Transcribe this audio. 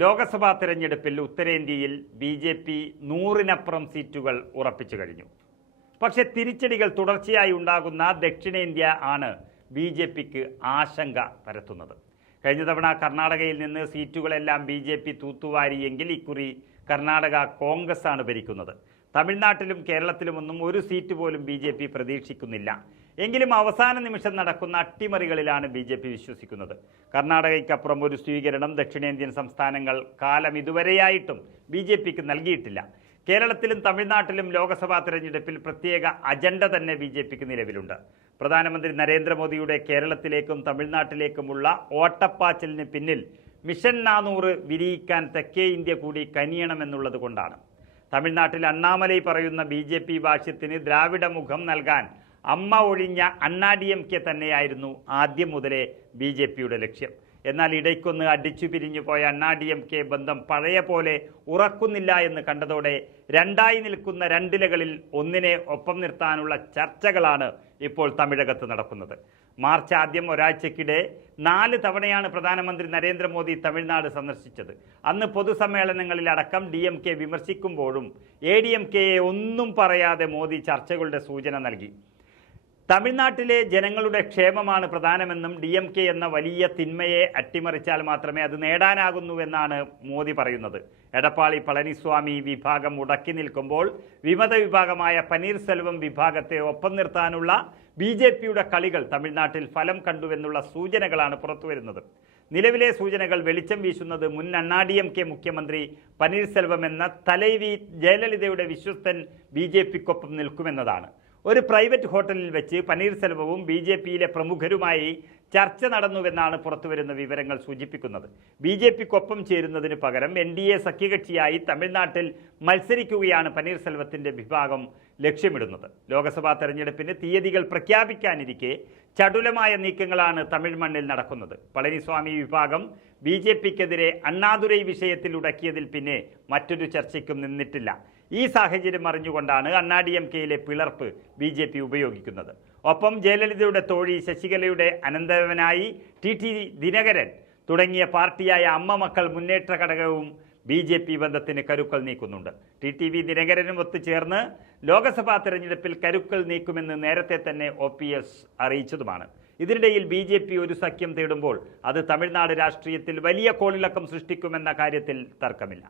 ലോക്സഭാ തെരഞ്ഞെടുപ്പിൽ ഉത്തരേന്ത്യയിൽ ബി.ജെ.പി 100-നപ്പുറം സീറ്റുകൾ ഉറപ്പിച്ചു കഴിഞ്ഞു. പക്ഷേ തിരിച്ചടികൾ തുടർച്ചയായി ഉണ്ടാകുന്ന ദക്ഷിണേന്ത്യ ആണ് ബി.ജെ.പിക്ക് ആശങ്ക പരത്തുന്നത്. കഴിഞ്ഞ തവണ കർണാടകയിൽ നിന്ന് സീറ്റുകളെല്ലാം ബി.ജെ.പി തൂത്തുവാരിയെങ്കിൽ ഇക്കുറി കർണാടക കോൺഗ്രസ് ആണ് ഭരിക്കുന്നത്. തമിഴ്നാട്ടിലും കേരളത്തിലുമൊന്നും ഒരു സീറ്റ് പോലും ബി.ജെ.പി പ്രതീക്ഷിക്കുന്നില്ല. എങ്കിലും അവസാന നിമിഷം നടക്കുന്ന അട്ടിമറികളിലാണ് ബി.ജെ.പി വിശ്വസിക്കുന്നത്. കർണാടകയ്ക്കപ്പുറം ഒരു സ്വീകരണം ദക്ഷിണേന്ത്യൻ സംസ്ഥാനങ്ങൾ കാലം ഇതുവരെയായിട്ടും ബി.ജെ.പിക്ക് നൽകിയിട്ടില്ല. കേരളത്തിലും തമിഴ്നാട്ടിലും ലോക്സഭാ തെരഞ്ഞെടുപ്പിൽ പ്രത്യേക അജണ്ട തന്നെ ബി.ജെ.പിക്ക് നിലവിലുണ്ട്. പ്രധാനമന്ത്രി നരേന്ദ്രമോദിയുടെ കേരളത്തിലേക്കും തമിഴ്നാട്ടിലേക്കുമുള്ള ഓട്ടപ്പാച്ചിലിന് പിന്നിൽ മിഷൻ 400 വിരിയിക്കാൻ തെക്കേ ഇന്ത്യ കൂടി കനിയണമെന്നുള്ളത് കൊണ്ടാണ്. തമിഴ്നാട്ടിൽ അണ്ണാമലൈ പറയുന്ന ബി.ജെ.പി ഭാഷ്യത്തിന് ദ്രാവിഡ മുഖം നൽകാൻ അമ്മ ഒഴിഞ്ഞ അണ്ണാ-ഡി.എം.കെ തന്നെയായിരുന്നു ആദ്യം മുതലേ ബി.ജെ.പിയുടെ ലക്ഷ്യം. എന്നാൽ ഇടയ്ക്കൊന്ന് അടിച്ചു പിരിഞ്ഞു പോയ അണ്ണാ-ഡി.എം.കെ ബന്ധം പഴയ പോലെ ഉറക്കുന്നില്ല എന്ന് കണ്ടതോടെ രണ്ടായി നിൽക്കുന്ന രണ്ടിലകളിൽ ഒന്നിനെ ഒപ്പം നിർത്താനുള്ള ചർച്ചകളാണ് ഇപ്പോൾ തമിഴകത്ത് നടക്കുന്നത്. മാർച്ച് ആദ്യം ഒരാഴ്ചക്കിടെ 4 തവണയാണ് പ്രധാനമന്ത്രി നരേന്ദ്രമോദി തമിഴ്നാട് സന്ദർശിച്ചത്. അന്ന് പൊതുസമ്മേളനങ്ങളിലടക്കം ഡി.എം.കെ വിമർശിക്കുമ്പോഴും എ.ഡി.എം.കെയെ ഒന്നും പറയാതെ മോദി ചർച്ചകളുടെ സൂചന നൽകി. തമിഴ്നാട്ടിലെ ജനങ്ങളുടെ ക്ഷേമമാണ് പ്രധാനമെന്നും ഡി.എം.കെ എന്ന വലിയ തിന്മയെ അട്ടിമറിച്ചാൽ മാത്രമേ അത് നേടാനാകുന്നുവെന്നാണ് മോദി പറയുന്നത്. എടപ്പാളി പളനിസ്വാമി വിഭാഗം മുടക്കി നിൽക്കുമ്പോൾ വിമത വിഭാഗമായ പനീർസെൽവം വിഭാഗത്തെ ഒപ്പം നിർത്താനുള്ള ബി.ജെ.പിയുടെ കളികൾ തമിഴ്നാട്ടിൽ ഫലം കണ്ടുവെന്നുള്ള സൂചനകളാണ് പുറത്തുവരുന്നത്. നിലവിലെ സൂചനകൾ വെളിച്ചം വീശുന്നത് മുൻ അണ്ണാ-ഡി.എം.കെ മുഖ്യമന്ത്രി പനീർസെൽവം എന്ന തലൈവി ജയലളിതയുടെ വിശ്വസ്തൻ ബി.ജെ.പിക്കൊപ്പം നിൽക്കുമെന്നതാണ്. ഒരു പ്രൈവറ്റ് ഹോട്ടലിൽ വെച്ച് പനീർസെൽവവും ബി.ജെ.പിയിലെ പ്രമുഖരുമായി ചർച്ച നടന്നുവെന്നാണ് പുറത്തുവരുന്ന വിവരങ്ങൾ സൂചിപ്പിക്കുന്നത്. ബി.ജെ.പിക്കൊപ്പം ചേരുന്നതിന് പകരം എൻ.ഡി.എ സഖ്യകക്ഷിയായി തമിഴ്നാട്ടിൽ മത്സരിക്കുകയാണ് പനീർസെൽവത്തിൻ്റെ വിഭാഗം ലക്ഷ്യമിടുന്നത്. ലോക്സഭാ തെരഞ്ഞെടുപ്പിന് തീയതികൾ പ്രഖ്യാപിക്കാനിരിക്കെ ചടുലമായ നീക്കങ്ങളാണ് തമിഴ് മണ്ണിൽ നടക്കുന്നത്. പളനിസ്വാമി വിഭാഗം ബി.ജെ.പിക്കെതിരെ അണ്ണാദുരൈ വിഷയത്തിൽ ഉടക്കിയതിൽ പിന്നെ മറ്റൊരു ചർച്ചയ്ക്കും നിന്നിട്ടില്ല. ഈ സാഹചര്യം അറിഞ്ഞുകൊണ്ടാണ് അണ്ണാ-ഡി.എം.കെയിലെ പിളർപ്പ് ബി.ജെ.പി ഉപയോഗിക്കുന്നത്. ഒപ്പം ജയലളിതയുടെ തോഴി ശശികലയുടെ അനന്തരവനായി ടി ദിനകരൻ തുടങ്ങിയ പാർട്ടിയായ അമ്മ മക്കൾ മുന്നേറ്റ ഘടകവും ബി.ജെ.പി ബന്ധത്തിന് കരുക്കൾ നീക്കുന്നുണ്ട്. ടി ദിനകരനും ഒത്തുചേർന്ന് ലോക്സഭാ തെരഞ്ഞെടുപ്പിൽ കരുക്കൾ നീക്കുമെന്ന് നേരത്തെ തന്നെ OPS അറിയിച്ചതുമാണ്. ഇതിനിടയിൽ ബി.ജെ.പി ഒരു സഖ്യം തേടുമ്പോൾ അത് തമിഴ്നാട് രാഷ്ട്രീയത്തിൽ വലിയ കോളിളക്കം സൃഷ്ടിക്കുമെന്ന കാര്യത്തിൽ തർക്കമില്ല.